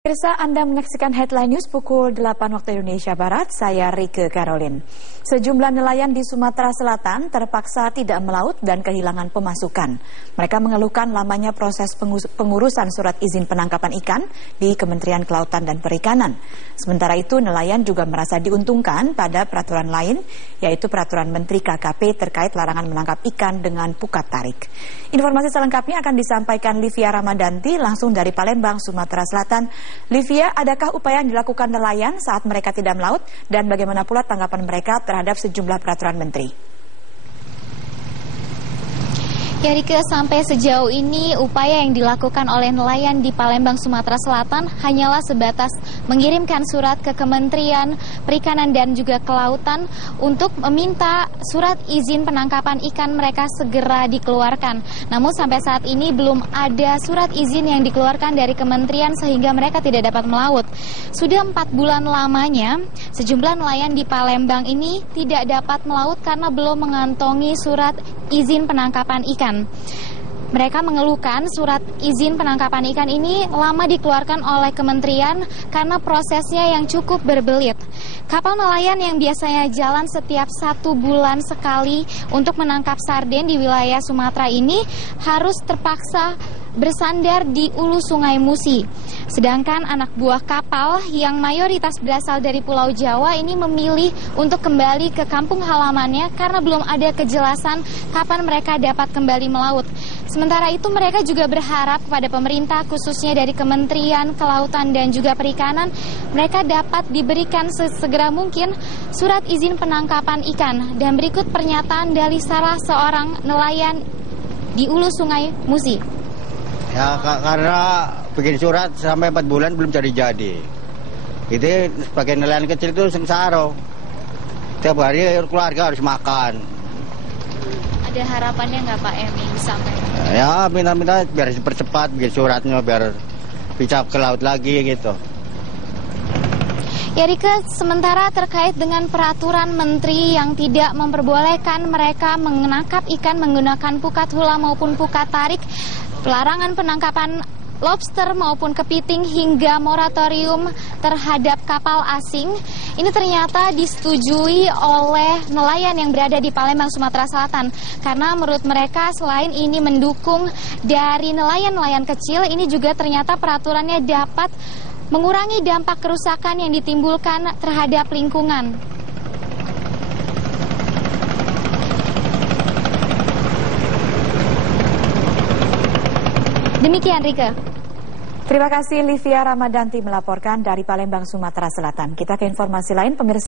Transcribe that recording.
Pemirsa, Anda menyaksikan Headline News pukul 8 waktu Indonesia Barat, saya Rike Karolin. Sejumlah nelayan di Sumatera Selatan terpaksa tidak melaut dan kehilangan pemasukan. Mereka mengeluhkan lamanya proses pengurusan surat izin penangkapan ikan di Kementerian Kelautan dan Perikanan. Sementara itu, nelayan juga merasa diuntungkan pada peraturan lain, yaitu peraturan Menteri KKP terkait larangan menangkap ikan dengan pukat tarik. Informasi selengkapnya akan disampaikan Livia Ramadanti langsung dari Palembang, Sumatera Selatan. Livia, adakah upaya yang dilakukan nelayan saat mereka tidak melaut dan bagaimana pula tanggapan mereka terhadap sejumlah peraturan menteri? Ya Rike, sampai sejauh ini upaya yang dilakukan oleh nelayan di Palembang, Sumatera Selatan hanyalah sebatas mengirimkan surat ke Kementerian Perikanan dan juga Kelautan untuk meminta surat izin penangkapan ikan mereka segera dikeluarkan. Namun sampai saat ini belum ada surat izin yang dikeluarkan dari kementerian sehingga mereka tidak dapat melaut. Sudah 4 bulan lamanya sejumlah nelayan di Palembang ini tidak dapat melaut karena belum mengantongi surat izin penangkapan ikan. Mereka mengeluhkan surat izin penangkapan ikan ini lama dikeluarkan oleh kementerian karena prosesnya yang cukup berbelit. Kapal nelayan yang biasanya jalan setiap 1 bulan sekali untuk menangkap sarden di wilayah Sumatera ini harus terpaksa bersandar di ulu Sungai Musi. Sedangkan anak buah kapal yang mayoritas berasal dari Pulau Jawa ini memilih untuk kembali ke kampung halamannya karena belum ada kejelasan kapan mereka dapat kembali melaut. Sementara itu mereka juga berharap kepada pemerintah khususnya dari Kementerian Kelautan dan juga Perikanan mereka dapat diberikan sesegera mungkin surat izin penangkapan ikan. Dan berikut pernyataan dari salah seorang nelayan di ulu Sungai Musi. Ya karena bikin surat sampai 4 bulan belum jadi-jadi. Itu sebagai nelayan kecil itu sengsara. Tiap hari keluarga harus makan. Ada harapannya nggak Pak yang disampaikan? Ya minta-minta biar dipercepat bikin suratnya biar bisa ke laut lagi gitu. Ya Rike, sementara terkait dengan peraturan menteri yang tidak memperbolehkan mereka menangkap ikan menggunakan pukat hula maupun pukat tarik, pelarangan penangkapan lobster maupun kepiting hingga moratorium terhadap kapal asing, ini ternyata disetujui oleh nelayan yang berada di Palembang, Sumatera Selatan. Karena menurut mereka selain ini mendukung dari nelayan-nelayan kecil, ini juga ternyata peraturannya dapat mengurangi dampak kerusakan yang ditimbulkan terhadap lingkungan. Demikian Rike. Terima kasih Livia Ramadanti melaporkan dari Palembang, Sumatera Selatan. Kita ke informasi lain, pemirsa.